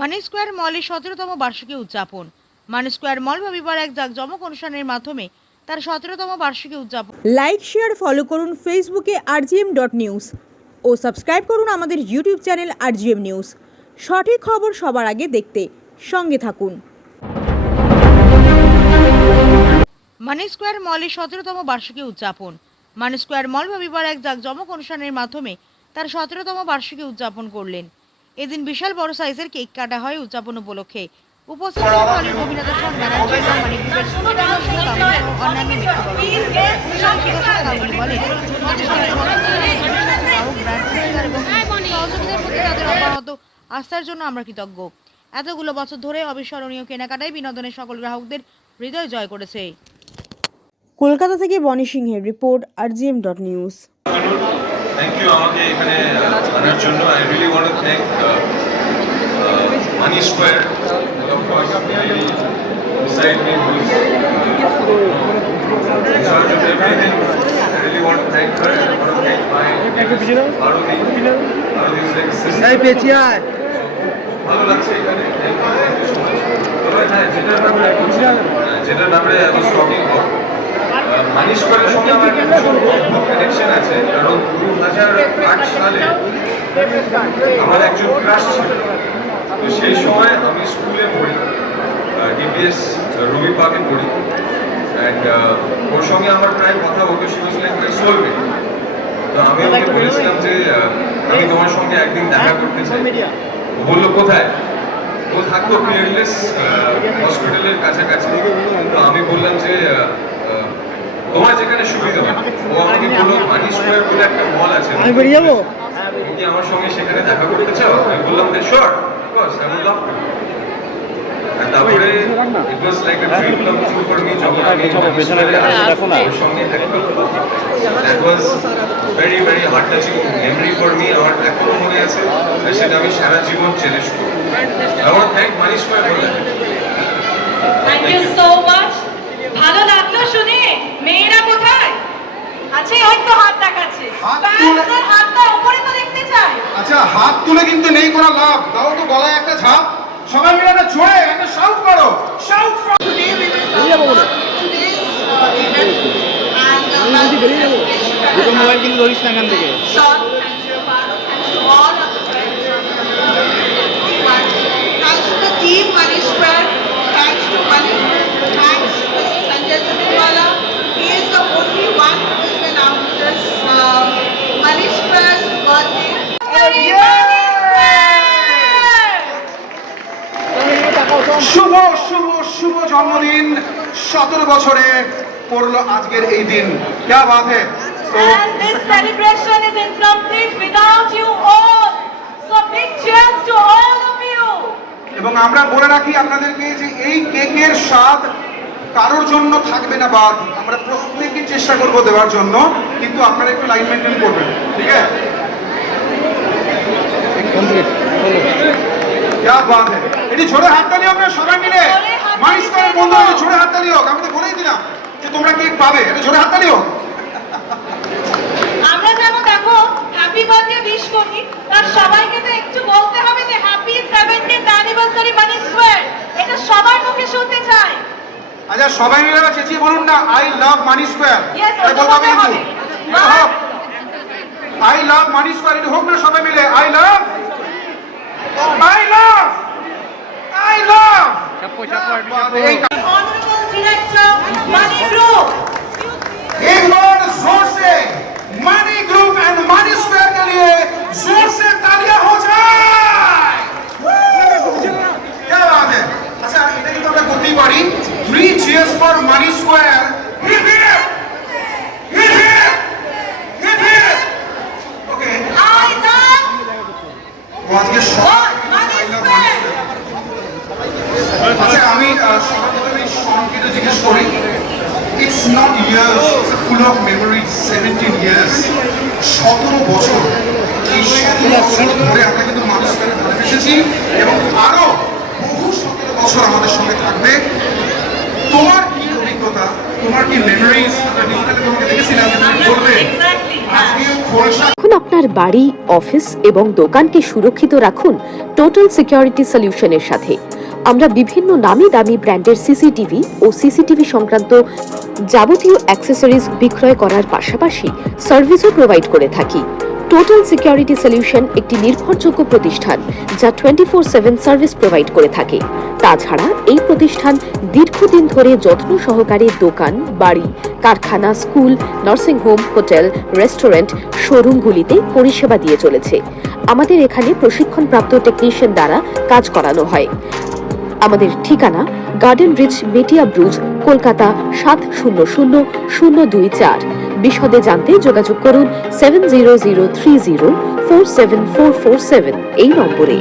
মানি square মলের 17তম বার্ষিকী উদযাপন। মানি স্কোয়ার মল রবিবার এক জাঁকজমক অনুষ্ঠানের মাধ্যমে তার 17তম বার্ষিকী উদযাপন। লাইক শেয়ার ফলো করুন ফেসবুকে rgm.news ও সাবস্ক্রাইব করুন আমাদের ইউটিউব চ্যানেল rgm নিউজ। সঠিক খবর সবার আগে দেখতে সঙ্গে থাকুন। মানি স্কোয়ার মলের 17তম বার্ষিকী উদযাপন। মানি স্কোয়ার মল রবিবার এক জাঁকজমক অনুষ্ঠানের মাধ্যমে তার 17তম বার্ষিকী উদযাপন করলেন। এদিন বিশাল বড় সাইজের কেক কাটা হয় উদযাপন উপলক্ষে। উপস্থিত ছিলেন অভিনেতা শন ব্যানার্জি এবং মানিক গ্রুপের অন্যান্য ব্যক্তিবর্গ। বলেন সহযোগিতার প্রতি তাদের অব্যাহত আস্থার জন্য আমরা কৃতজ্ঞ। এতগুলো বছর ধরে অবিস্মরণীয় কেনাকাটায় বিনোদনের সকল গ্রাহকদের হৃদয় জয় করেছে। কলকাতা থেকে বনি সিংহের রিপোর্ট, rgm.news। Thank you আমাকে এখানে আনার জন্য। I really want to thank Money Square, and of course beside me who's in charge of everything. I really want to thank her. I want to thank my Arudi is like sister. ভালো লাগছে এখানে। Thank you so much. তবে হ্যাঁ, যেটার ব্যাপারে I was talking about, মানি স্কোয়ারের সঙ্গে আমার একটা কানেকশন আছে, কারণ 2008 সালে আমার একজন ক্রাশ ছিল। তো সেই সময় আমি স্কুলে পড়ি, ডিপিএস রবি পার্কে পড়ি, অ্যান্ড ওর সঙ্গে আমার প্রায় কথা হতো। সে ওয়াজ লাইক মাই সোলমেট। তো আমি ওকে বলেছিলাম যে আমি তোমার সঙ্গে একদিন দেখা করতে চাই। ও বললো কোথায়? ও থাকতো পিয়ারলেস হসপিটালের কাছাকাছি। তো আমি বললাম যে তোমার যেখানে সুবিধা হয়। ও আমাকে বললো মানি স্কোয়ার বলে একটা মল আছে, আমি বেরিয়ে যাবো, তুমি কি আমার সঙ্গে সেখানে দেখা করতে চাও? আমি বললাম যে sure, of course I would love to. তারপরে it was like a dream come true for me যখন আমি ওর সঙ্গে দেখা করলাম। That was very very heart touching memory for me. আমার এখনো মনে আছে, আর সেটা আমি সারা জীবন চেরিশ করব। I want to thank money square for that. Thank you so much. ভালো লাগলো শুনে। মেয়েরা কোথায় আছে? ওই তো হাত দেখাচ্ছে। প্যান্টের হাতটা উপরে তো দেখতে চাই। আচ্ছা, হাত তুলে কিন্তু নেই করা লাভ। দাও তো গলায় একটা ঝাপ। সবাই মিলে একটা জোরে একটা শাউট করো। Shout for today we will talk about today's event and দুটো মোবাইল কিন্তু ধরিস না এখান থেকে। Short thanks to all of the thanks to the team Money Square, thanks to Money, thanks to Sanjay Juniwala. He is the only one who has been after this Money Square's birthday. শুভ শুভ শুভ জন্মদিন। 17 বছরে পড়লো আজকের এই দিন। क्या बात है। And this celebration is incomplete without you all. So big cheers to all of you. এবং আমরা বলে রাখি আপনাদেরকে যে এই কেকের স্বাদ কারোর জন্য থাকবে না বাদ। আমরা প্রত্যেকে চেষ্টা করব দেওয়ার জন্য, কিন্তু আপনারা একটু লাইন মেনটেন করবেন, ঠিক আছে? क्या बात है। এটি ছোট হাততালি হোক না সবাই মিলে। মানি স্কোয়ারের বন্ধুরা ছোট হাততালি হোক। আমি তো বলেই দিলাম যে তোমরা কেক পাবে, এটা ছোট হাততালি হোক। আমরা যেমন দেখো হ্যাপি বার্থডে উইশ করি, তার সবাইকে তো একটু বলতে হবে যে হ্যাপি 70th অ্যানিভার্সারি মানি স্কোয়ার। এটা সবার মুখে শুনতে চাই। আচ্ছা, সবাই মিলে চেঁচিয়ে বলুন না, আই লাভ মানি স্কোয়ার। এটা বলতে হবে। আই লাভ মানি স্কোয়ার, এটা হোক না সবাই মিলে। I love Honorable Director, Money Group. एक बार जोर से money group and money square के लिए जोर से तालियां हो जाए। क्या बात है। अच्छा, এটা কিন্তু আমরা করতেই পারি। 3 cheers for money square. Hip hip hip hip hip hip. Okay, I love আজকে সবাই Money Square. আচ্ছা, আমি সর্বপ্রথমে সংকেত জিজ্ঞেস করি। It's not years, it's full of memories. 17 years, 17 বছর। এই 17 বছর ধরে আমরা কিন্তু মানুষ করে ভালোবেসেছি এবং আরো বহু 17 বছর আমাদের সঙ্গে থাকবে। তোমার কি অভিজ্ঞতা, তোমার কি মেমোরিজ? আমরা ডিজিটালে তোমাকে দেখেছিলাম, তুমি বলবে আজকে খোলসা আপনার বাড়ি, অফিস এবং দোকানকে সুরক্ষিত রাখুন টোটাল সিকিউরিটি সলিউশনের সাথে। আমরা বিভিন্ন নামি দামি ব্র্যান্ডের সিসিটিভি ও সিসিটিভি সংক্রান্ত যাবতীয় অ্যাক্সেসরিজ বিক্রয় করার পাশাপাশি সার্ভিসও প্রোভাইড করে থাকি। টোটাল সিকিউরিটি সলিউশন একটি নির্ভরযোগ্য প্রতিষ্ঠান যা 24/7 সার্ভিস প্রোভাইড করে থাকে। তাছাড়া এই প্রতিষ্ঠান দীর্ঘদিন ধরে যত্ন সহকারে দোকান, বাড়ি, কারখানা, school, nursing home, hotel, restaurant, শোরুমগুলিতে পরিষেবা দিয়ে চলেছে। আমাদের এখানে প্রশিক্ষণপ্রাপ্ত টেকনিশিয়ান দ্বারা কাজ করানো হয়। আমাদের ঠিকানা গার্ডেন রিচ, মেটিয়া ব্রুজ, কলকাতা 700024। বিশদে জানতে যোগাযোগ করুন 7003047447 এই নম্বরে।